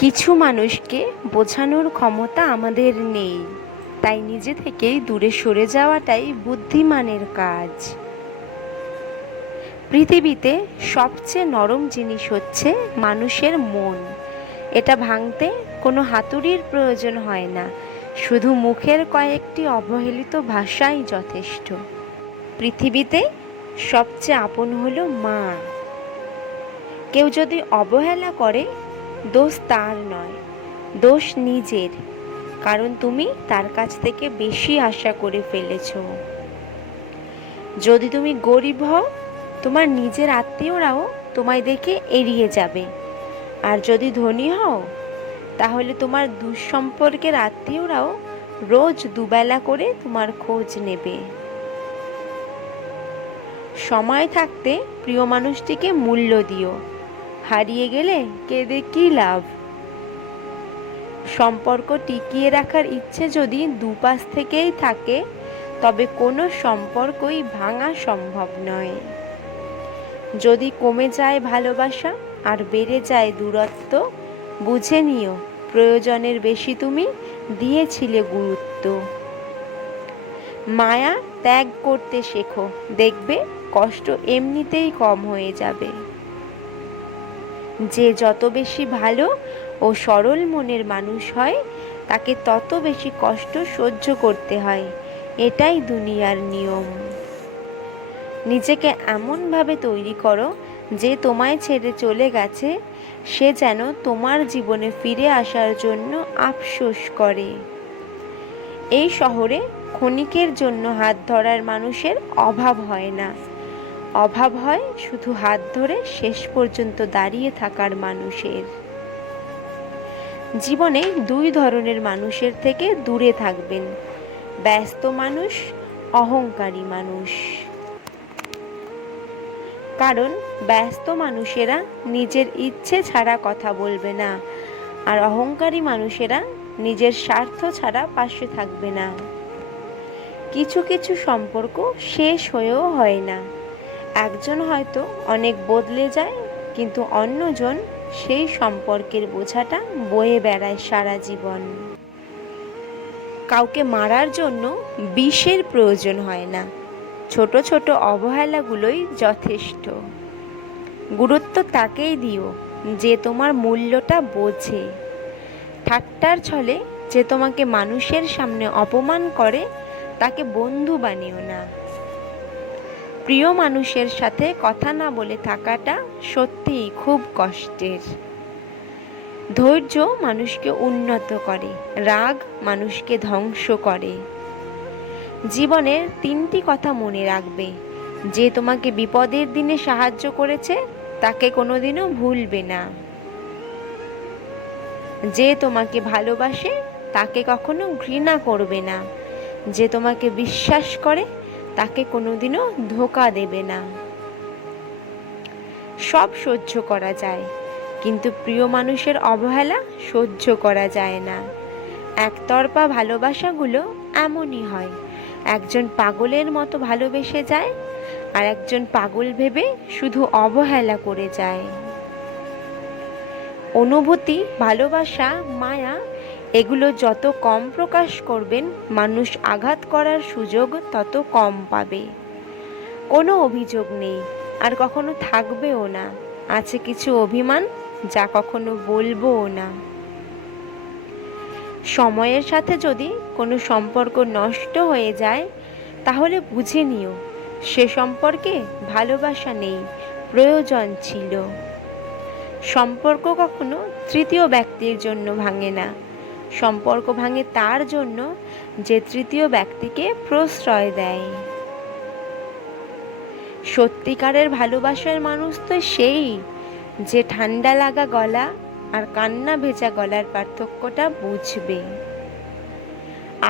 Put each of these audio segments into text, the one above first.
কিছু মানুষকে বোঝানোর ক্ষমতা আমাদের নেই, তাই নিজে থেকেই দূরে সরে যাওয়াটাই বুদ্ধিমানের কাজ। পৃথিবীতে সবচেয়ে নরম জিনিস হচ্ছে মানুষের মন। এটা ভাঙতে কোনো হাতুড়ির প্রয়োজন হয় না, শুধু মুখের কয়েকটি অবহেলিত ভাষাই যথেষ্ট। পৃথিবীতে সবচেয়ে আপন হলো মা। কেউ যদি অবহেলা করে, দোষ তার নয়, দোষ নিজের, কারণ তুমি তার কাছ থেকে বেশি আশা করে ফেলেছ। যদি তুমি গরিব হও, তোমার নিজের আত্মীয়রাও তোমায় দেখে এড়িয়ে যাবে। আর যদি ধনী হও, তাহলে তোমার দুঃসম্পর্কের আত্মীয়রাও রোজ দুবেলা করে তোমার খোঁজ নেবে। সময় থাকতে প্রিয় মানুষটিকে মূল্য দিও, হারিয়ে গেলে কেঁদে কী লাভ। সম্পর্ক টিকিয়ে রাখার ইচ্ছে যদি দুপাশ থেকেই থাকে, তবে কোনো সম্পর্কই ভাঙা সম্ভব নয়। যদি কমে যায় ভালোবাসা আর বেড়ে যায় দূরত্ব, বুঝে নিও প্রয়োজনের বেশি তুমি দিয়েছিলে গুরুত্ব। মায়া ত্যাগ করতে শেখো, দেখবে কষ্ট এমনিতেই কম হয়ে যাবে। যে যত বেশি ভালো ও সরল মনের মানুষ হয়, তাকে তত বেশি কষ্ট সহ্য করতে হয়। এটাই দুনিয়ার নিয়ম। নিজেকে এমনভাবে তৈরি করো যে তোমায় ছেড়ে চলে গেছে সে যেন তোমার জীবনে ফিরে আসার জন্য আফসোস করে। এই শহরে ক্ষণিকের জন্য হাত ধরার মানুষের অভাব হয় না, অভাব হয় শুধু হাত ধরে শেষ পর্যন্ত দাঁড়িয়ে থাকার মানুষের। জীবনে দুই ধরনের মানুষের থেকে দূরে থাকবেন: ব্যস্ত মানুষ, অহংকারী মানুষ। কারণ ব্যস্ত মানুষেরা নিজের ইচ্ছে ছাড়া কথা বলবে না, আর অহংকারী মানুষেরা নিজের স্বার্থ ছাড়া পাশে থাকবে না। কিছু কিছু সম্পর্ক শেষ হয়েও হয় না। একজন হয়তো অনেক বদলে যায়, কিন্তু অন্যজন সেই সম্পর্কের বোঝাটা বয়ে বেড়ায় সারা জীবন। কাউকে মারার জন্য বিষের প্রয়োজন হয় না, ছোট ছোট অবহেলাগুলোই যথেষ্ট। গুরুত্ব তাকেই দিও যে তোমার মূল্যটা বোঝে। ঠাট্টার ছলে যে তোমাকে মানুষের সামনে অপমান করে, তাকে বন্ধু বানিও না। প্রিয় মানুষের সাথে কথা না বলে থাকাটা সত্যিই খুব কষ্টের। ধৈর্য মানুষকে উন্নত করে, রাগ মানুষকে ধ্বংস করে। জীবনের তিনটি কথা মনে রাখবে: যে তোমাকে বিপদের দিনে সাহায্য করেছে তাকে কোনোদিনও ভুলবে না। যে তোমাকে ভালোবাসে তাকে কখনো ঘৃণা করবে না। যে তোমাকে বিশ্বাস করে তাকে কোনোদিনও ধোঁকা দেবে না। সব সহ্য করা যায়, কিন্তু প্রিয় মানুষের অবহেলা সহ্য করা যায় না। একতরফা ভালোবাসাগুলো এমনই হয়, একজন পাগলের মতো ভালোবেসে যায়, আর একজন পাগল ভেবে শুধু অবহেলা করে যায়। অনুভূতি, ভালোবাসা, মায়া এগুলো যত কম প্রকাশ করবেন, মানুষ আঘাত করার সুযোগ তত কম পাবে। কোনো অভিযোগ নেই, আর কখনো থাকবেও না। আছে কিছু অভিমান, যা কখনো বলবোও না। সময়ের সাথে যদি কোনো সম্পর্ক নষ্ট হয়ে যায়, তাহলে বুঝে নিও সে সম্পর্কে ভালোবাসা নেই, প্রয়োজন ছিল। সম্পর্ক কখনো তৃতীয় ব্যক্তির জন্য ভাঙে না, সম্পর্ক ভাঙে তার জন্য যে তৃতীয় ব্যক্তিকে প্রশ্রয় দেয়। সত্যিকারের ভালোবাসার মানুষ তো সেই যে ঠান্ডা লাগা গলা আর কান্না ভেজা গলার পার্থক্যটা বুঝবে।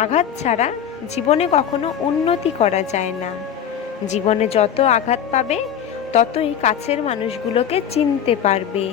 আঘাত ছাড়া জীবনে কখনো উন্নতি করা যায় না। জীবনে যত আঘাত পাবে, ততই কাছের মানুষগুলোকে চিনতে পারবে।